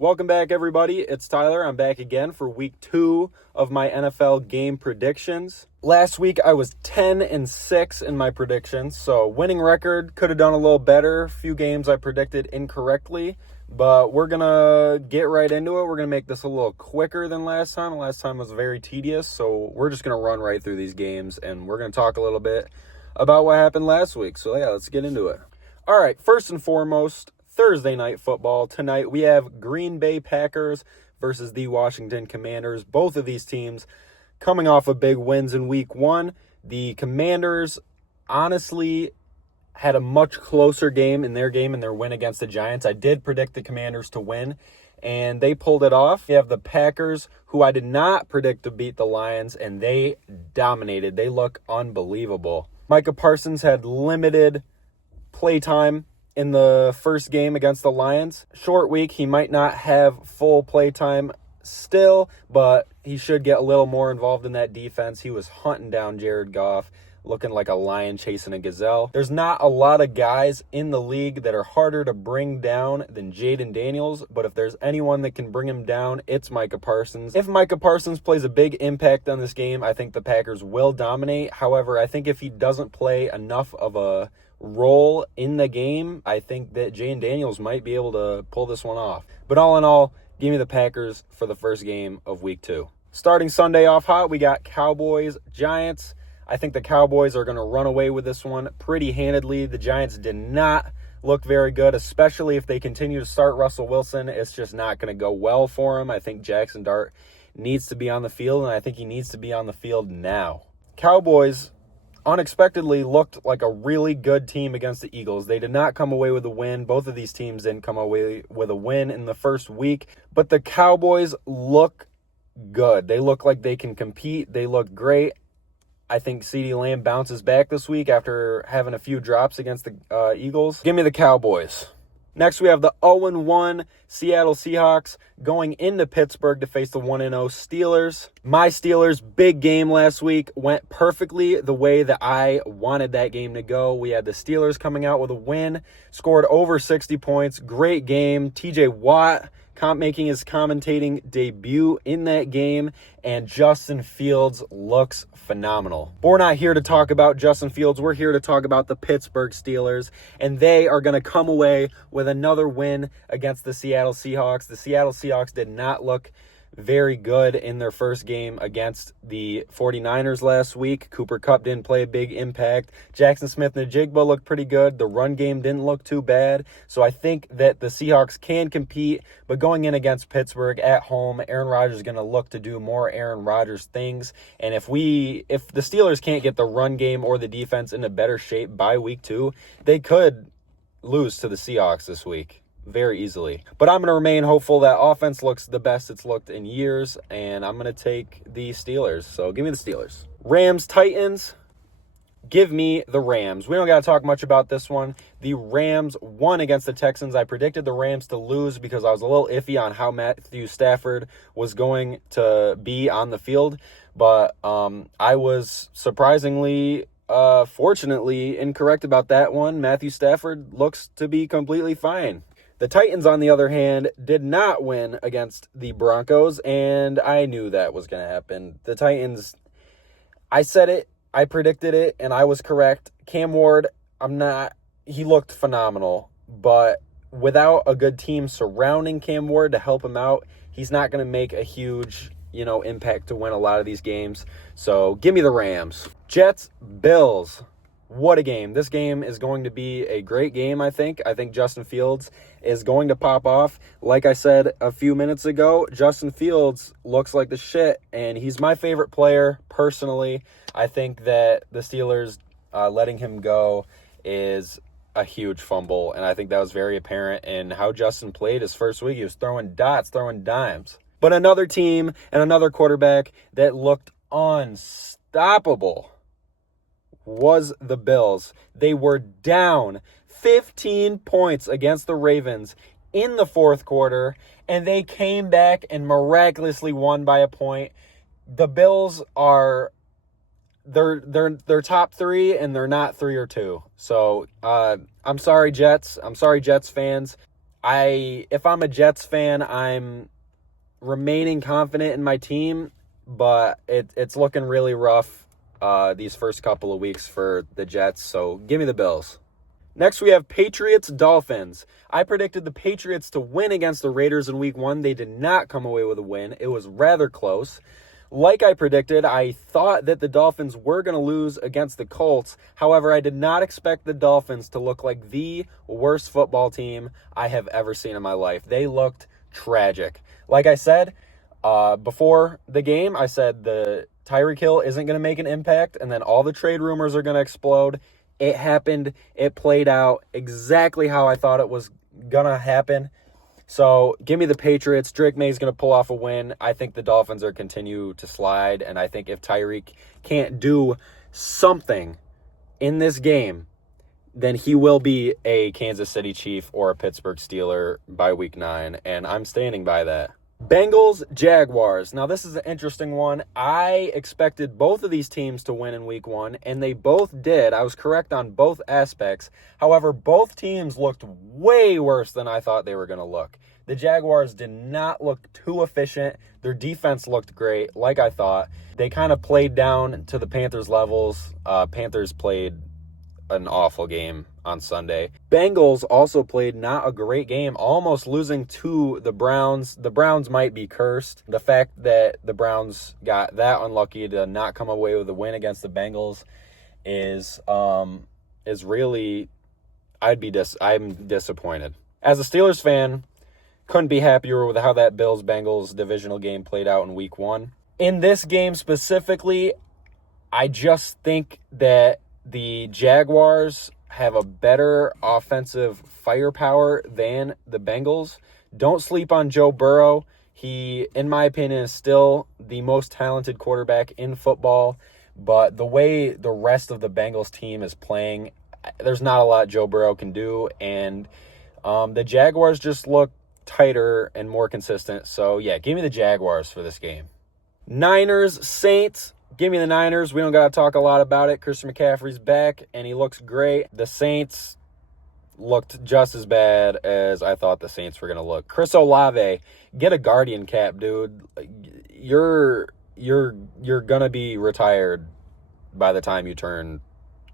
Welcome back, everybody. It's Tyler. I'm back again for week 2 of my NFL game predictions. Last week, I was 10-6 in my predictions, so winning record, could have done a little better. A few games I predicted incorrectly, but we're going to get right into it. We're going to make this a little quicker than last time. Last time was very tedious, so we're just going to run right through these games, and we're going to talk a little bit about what happened last week. So, yeah, let's get into it. All right, first and foremost, Thursday night football. Tonight we have Green Bay Packers versus the Washington Commanders. Both of these teams coming off of big wins in week 1. The Commanders honestly had a much closer game in their win against the Giants. I did predict the Commanders to win, and they pulled it off. You have the Packers, who I did not predict to beat the Lions, and they dominated. They look unbelievable. Micah Parsons had limited playtime in the first game against the Lions. Short week, he might not have full playtime still, but he should get a little more involved in that defense. He was hunting down Jared Goff, looking like a lion chasing a gazelle. There's not a lot of guys in the league that are harder to bring down than Jayden Daniels, but if there's anyone that can bring him down, it's Micah Parsons. If Micah Parsons plays a big impact on this game, I think the Packers will dominate. However, I think if he doesn't play enough of a role in the game, I think that Jayden Daniels might be able to pull this one off. But all in all, give me the Packers for the first game of week 2. Starting Sunday off hot, we got Cowboys-Giants. I think the Cowboys are going to run away with this one pretty handedly. The Giants did not look very good, especially if they continue to start Russell Wilson. It's just not going to go well for him. I think Jackson Dart needs to be on the field, and I think he needs to be on the field now. Cowboys unexpectedly looked like a really good team against the Eagles. They did not come away with a win. Both of these teams didn't come away with a win in the first week, but the Cowboys look good. They look like they can compete. They look great. I think CeeDee Lamb bounces back this week after having a few drops against the Eagles. Give me the Cowboys. Next, we have the 0-1 Seattle Seahawks going into Pittsburgh to face the 1-0 Steelers. My Steelers' big game last week went perfectly the way that I wanted that game to go. We had the Steelers coming out with a win, scored over 60 points. Great game. TJ Watt making his commentating debut in that game, and Justin Fields looks phenomenal. But we're not here to talk about Justin Fields. We're here to talk about the Pittsburgh Steelers, and they are going to come away with another win against the Seattle Seahawks. The Seattle Seahawks did not look very good in their first game against the 49ers last week. Cooper Kupp didn't play a big impact. Jackson Smith-Njigba looked pretty good. The run game didn't look too bad. So I think that the Seahawks can compete, but going in against Pittsburgh at home, Aaron Rodgers is going to look to do more Aaron Rodgers things. And if the Steelers can't get the run game or the defense into better shape by week 2, they could lose to the Seahawks this week very easily. But I'm going to remain hopeful. That offense looks the best it's looked in years, and I'm going to take the Steelers. So give me the Steelers. Rams-Titans. Give me the Rams. We don't got to talk much about this one. The Rams won against the Texans. I predicted the Rams to lose because I was a little iffy on how Matthew Stafford was going to be on the field. But I was surprisingly fortunately incorrect about that one. Matthew Stafford looks to be completely fine. The Titans, on the other hand, did not win against the Broncos, and I knew that was going to happen. The Titans, I said it, I predicted it, and I was correct. Cam Ward, he looked phenomenal, but without a good team surrounding Cam Ward to help him out, he's not going to make a huge, impact to win a lot of these games. So give me the Rams. Jets, Bills. What a game. This game is going to be a great game, I think. I think Justin Fields is going to pop off. Like I said a few minutes ago, Justin Fields looks like the shit, and he's my favorite player personally. I think that the Steelers letting him go is a huge fumble, and I think that was very apparent in how Justin played his first week. He was throwing dots, throwing dimes. But another team and another quarterback that looked unstoppable was the Bills. They were down 15 points against the Ravens in the fourth quarter, and they came back and miraculously won by a point. The Bills are they're top 3, and they're not 3 or 2. So I'm sorry, Jets. I'm sorry, Jets fans. If I'm a Jets fan, I'm remaining confident in my team, but it's looking really rough these first couple of weeks for the Jets, so give me the Bills. Next, we have Patriots-Dolphins. I predicted the Patriots to win against the Raiders in Week 1. They did not come away with a win. It was rather close. Like I predicted, I thought that the Dolphins were going to lose against the Colts. However, I did not expect the Dolphins to look like the worst football team I have ever seen in my life. They looked tragic. Like I said, before the game, I said the Tyreek Hill isn't going to make an impact, and then all the trade rumors are going to explode. It happened. It played out exactly how I thought it was going to happen. So give me the Patriots. Drake May's going to pull off a win. I think the Dolphins are continue to slide, and I think if Tyreek can't do something in this game, then he will be a Kansas City Chief or a Pittsburgh Steeler by Week 9, and I'm standing by that. Bengals, Jaguars. Now, this is an interesting one. I expected both of these teams to win in Week 1, and they both did. I was correct on both aspects. However, both teams looked way worse than I thought they were going to look. The Jaguars did not look too efficient. Their defense looked great, like I thought. They kind of played down to the Panthers' levels. Panthers played an awful game on Sunday. Bengals also played not a great game, almost losing to the Browns. The Browns might be cursed. The fact that the Browns got that unlucky to not come away with a win against the Bengals is really, I'm disappointed. As a Steelers fan, couldn't be happier with how that Bills-Bengals divisional game played out in Week 1. In this game specifically, I just think that the Jaguars have a better offensive firepower than the Bengals. Don't sleep on Joe Burrow. He, in my opinion, is still the most talented quarterback in football. But the way the rest of the Bengals team is playing, there's not a lot Joe Burrow can do. And the Jaguars just look tighter and more consistent. So, yeah, give me the Jaguars for this game. Niners, Saints. Give me the Niners. We don't got to talk a lot about it. Christian McCaffrey's back, and he looks great. The Saints looked just as bad as I thought the Saints were going to look. Chris Olave, get a Guardian cap, dude. You're going to be retired by the time you turn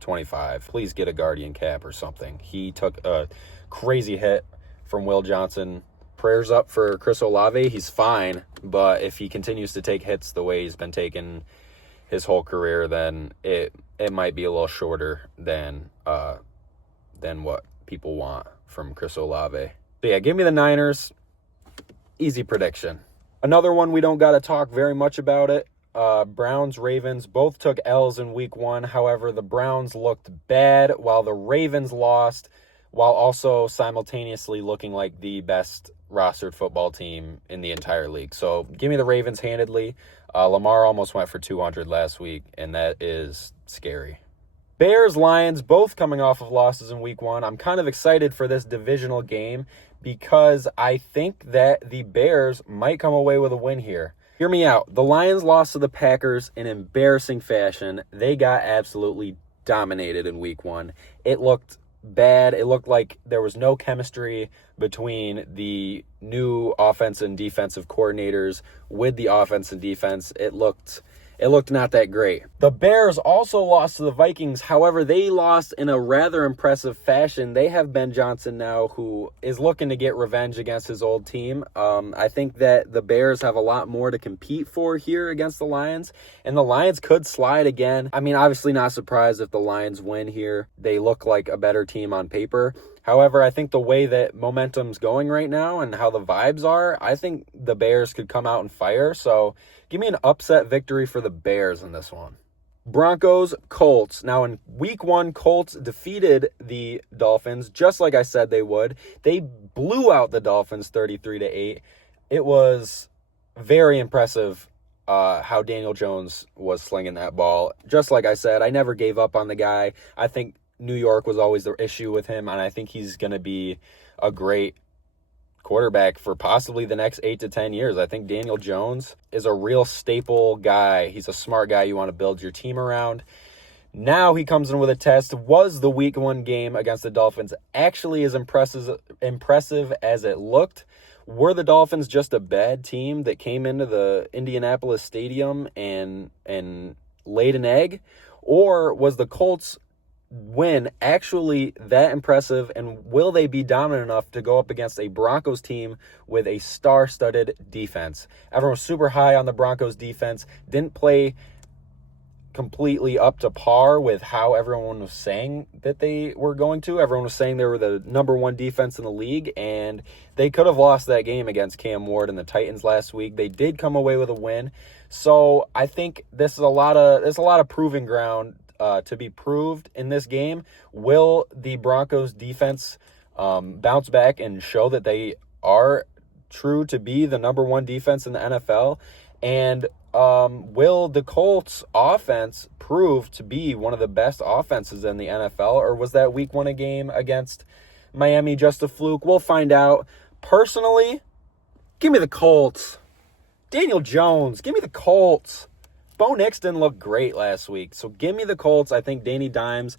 25. Please get a Guardian cap or something. He took a crazy hit from Will Johnson. Prayers up for Chris Olave. He's fine, but if he continues to take hits the way he's been taking his whole career, then it might be a little shorter than what people want from Chris Olave. So yeah, give me the Niners. Easy prediction. Another one we don't got to talk very much about it. Browns, Ravens both took L's in Week 1. However, the Browns looked bad while the Ravens lost, while also simultaneously looking like the best rostered football team in the entire league. So give me the Ravens handedly. Lamar almost went for 200 last week, and that is scary. Bears, Lions, both coming off of losses in Week 1. I'm kind of excited for this divisional game because I think that the Bears might come away with a win here. Hear me out. The Lions lost to the Packers in embarrassing fashion. They got absolutely dominated in Week 1. It looked bad. It looked like there was no chemistry between the new offense and defensive coordinators with the offense and defense. It looked not that great. The Bears also lost to the Vikings. However, they lost in a rather impressive fashion. They have Ben Johnson now, who is looking to get revenge against his old team. I think that the Bears have a lot more to compete for here against the Lions, and the Lions could slide again. I mean, obviously not surprised if the Lions win here. They look like a better team on paper. However, I think the way that momentum's going right now and how the vibes are, I think the Bears could come out and fire. So give me an upset victory for the Bears in this one. Broncos, Colts. Now in Week 1, Colts defeated the Dolphins just like I said they would. They blew out the Dolphins 33-8. It was very impressive how Daniel Jones was slinging that ball. Just like I said, I never gave up on the guy. I think New York was always the issue with him, and I think he's going to be a great quarterback for possibly the next 8 to 10 years. I think Daniel Jones is a real staple guy. He's a smart guy you want to build your team around. Now he comes in with a test. Was the week 1 game against the Dolphins actually as impressive as it looked? Were the Dolphins just a bad team that came into the Indianapolis Stadium and laid an egg? Or was the Colts win actually that impressive, and will they be dominant enough to go up against a Broncos team with a star-studded defense? Everyone was super high on the Broncos defense, didn't play completely up to par with how everyone was saying that they were going to. Everyone was saying they were the number 1 defense in the league, and they could have lost that game against Cam Ward and the Titans last week. They did come away with a win. So I think there's a lot of proving ground to be proved in this game. Will the Broncos defense bounce back and show that they are true to be the number 1 defense in the NFL? And will the Colts offense prove to be one of the best offenses in the NFL? Or was that week 1 a game against Miami just a fluke? We'll find out. Personally, give me the Colts. Daniel Jones, give me the Colts. Bo Nix didn't look great last week, so give me the Colts. I think Danny Dimes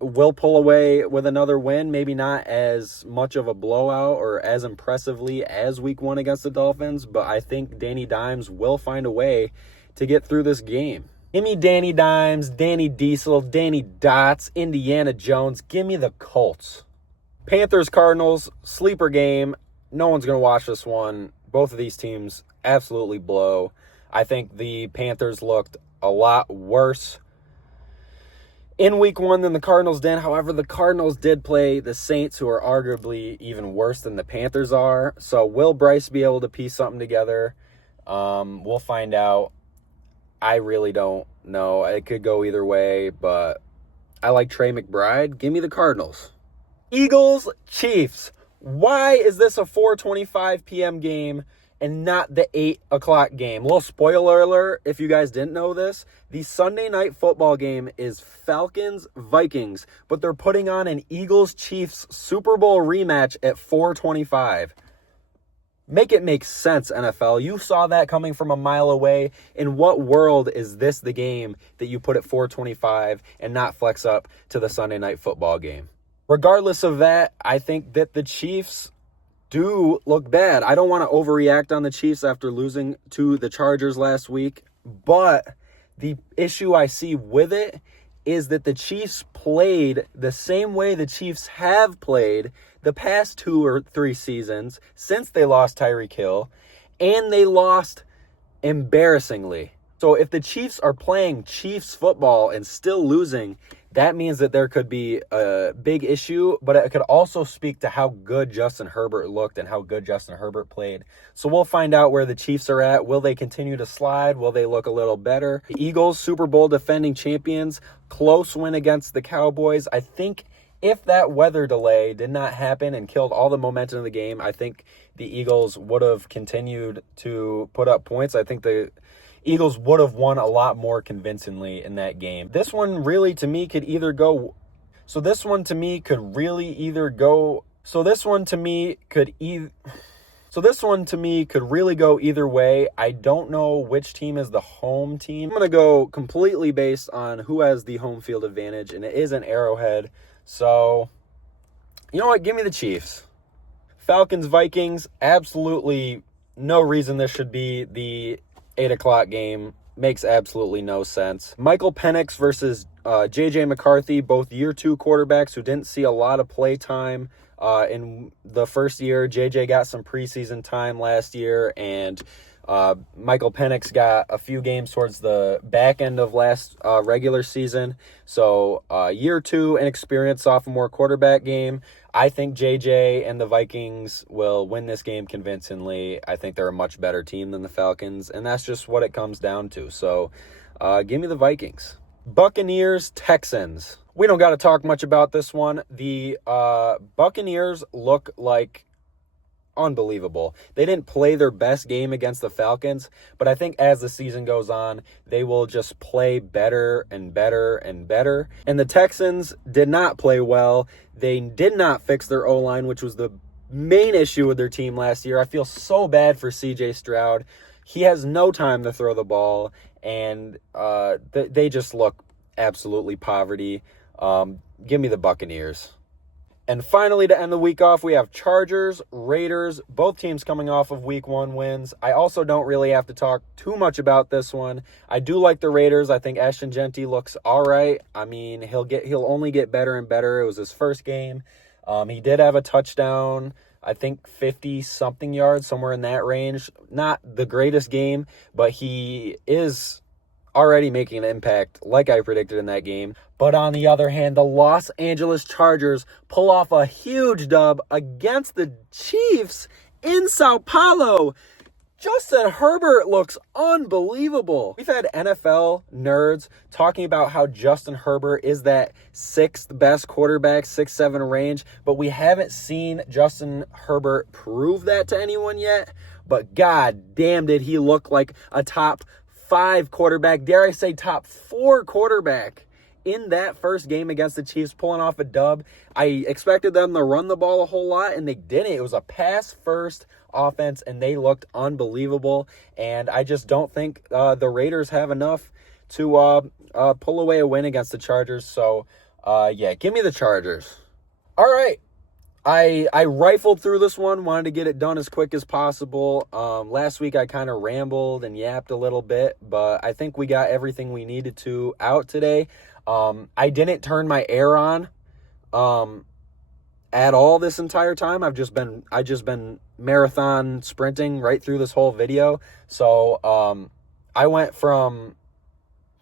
will pull away with another win. Maybe not as much of a blowout or as impressively as week 1 against the Dolphins, but I think Danny Dimes will find a way to get through this game. Give me Danny Dimes, Danny Diesel, Danny Dots, Indiana Jones. Give me the Colts. Panthers-Cardinals, sleeper game. No one's going to watch this one. Both of these teams absolutely blow. I think the Panthers looked a lot worse in week 1 than the Cardinals did. However, the Cardinals did play the Saints, who are arguably even worse than the Panthers are. So will Bryce be able to piece something together? We'll find out. I really don't know. It could go either way, but I like Trey McBride. Give me the Cardinals. Eagles, Chiefs. Why is this a 4:25 p.m. game and not the 8 o'clock game? Little spoiler alert, if you guys didn't know this, the Sunday night football game is Falcons-Vikings, but they're putting on an Eagles-Chiefs Super Bowl rematch at 4:25. Make it make sense, NFL. You saw that coming from a mile away. In what world is this the game that you put at 4:25 and not flex up to the Sunday night football game? Regardless of that, I think that the Chiefs do look bad. I don't want to overreact on the Chiefs after losing to the Chargers last week, but the issue I see with it is that the Chiefs played the same way the Chiefs have played the past 2 or 3 seasons since they lost Tyreek Hill, and they lost embarrassingly. So if the Chiefs are playing Chiefs football and still losing, that means that there could be a big issue, but it could also speak to how good Justin Herbert looked and how good Justin Herbert played. So we'll find out where the Chiefs are at. Will they continue to slide? Will they look a little better? The Eagles, Super Bowl defending champions, close win against the Cowboys. I think if that weather delay did not happen and killed all the momentum of the game, I think the Eagles would have continued to put up points. I think the Eagles would have won a lot more convincingly in that game. This one really, to me, could either go... So this one to me could really either go... So this one to me could really go either way. I don't know which team is the home team. I'm going to go completely based on who has the home field advantage, and it is an Arrowhead. So, you know what? Give me the Chiefs. Falcons, Vikings, absolutely no reason this should be the 8 o'clock game. Makes absolutely no sense. Michael Penix versus J.J. McCarthy, both year 2 quarterbacks who didn't see a lot of play time in the first year. J.J. got some preseason time last year, and Michael Penix got a few games towards the back end of last regular season. So year 2, inexperienced sophomore quarterback game. I think JJ and the Vikings will win this game convincingly. I think they're a much better team than the Falcons, and that's just what it comes down to. So give me the Vikings. Buccaneers, Texans. We don't got to talk much about this one. The Buccaneers look like unbelievable. They didn't play their best game against the Falcons, but I think as the season goes on, they will just play better and better and better. And the Texans did not play well. They did not fix their O-line, which was the main issue with their team last year. I feel so bad for C.J. Stroud. He has no time to throw the ball, and they just look absolutely poverty. Give me the Buccaneers. And finally, to end the week off, we have Chargers, Raiders, both teams coming off of week 1 wins. I also don't really have to talk too much about this one. I do like the Raiders. I think Ashton Genty looks all right. I mean, he'll only get better and better. It was his first game. He did have a touchdown, I think 50-something yards, somewhere in that range. Not the greatest game, but he is already making an impact like I predicted in that game. But on the other hand, the Los Angeles Chargers pull off a huge dub against the Chiefs in Sao Paulo. Justin Herbert looks unbelievable. We've had NFL nerds talking about how Justin Herbert is that 6th best quarterback, 6-7 range, but we haven't seen Justin Herbert prove that to anyone yet. But god damn, did he look like a top 5 quarterback, dare I say top 4 quarterback in that first game against the Chiefs, pulling off a dub. I expected them to run the ball a whole lot, and they didn't. It was a pass-first offense, and they looked unbelievable. And I just don't think the Raiders have enough to pull away a win against the Chargers. So, yeah, give me the Chargers. All right. I rifled through this one, wanted to get it done as quick as possible. Last week I kind of rambled and yapped a little bit, but I think we got everything we needed to out today. I didn't turn my air on at all this entire time. I just been marathon sprinting right through this whole video. So I went from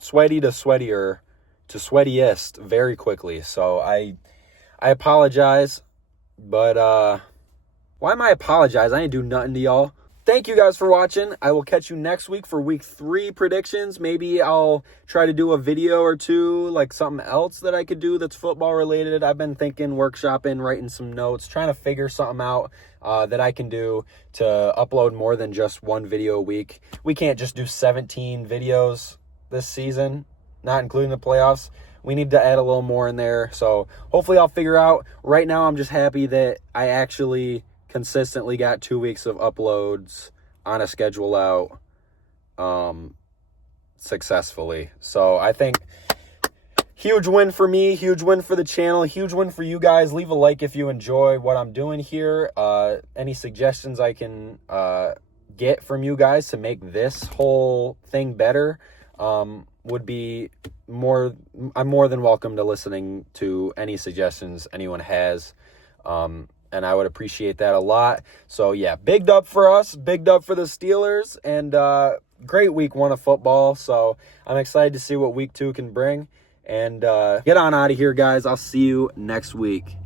sweaty to sweatier to sweatiest very quickly. So I apologize. But, why am I apologizing? I didn't do nothing to y'all. Thank you guys for watching. I will catch you next week for week 3 predictions. Maybe I'll try to do a video or two, like something else that I could do that's football related. I've been thinking, workshopping, writing some notes, trying to figure something out that I can do to upload more than just 1 video a week. We can't just do 17 videos this season, not including the playoffs. We need to add a little more in there. So hopefully I'll figure out. Right now I'm just happy that I actually consistently got 2 weeks of uploads on a schedule out successfully. So I think huge win for me, huge win for the channel, huge win for you guys. Leave a like if you enjoy what I'm doing here. Any suggestions I can get from you guys to make this whole thing better would be more. I'm more than welcome to listening to any suggestions anyone has, and I would appreciate that a lot. So yeah, big dub for us, big dub for the Steelers, and great week 1 of football. So I'm excited to see what week 2 can bring, and get on out of here, guys. I'll see you next week.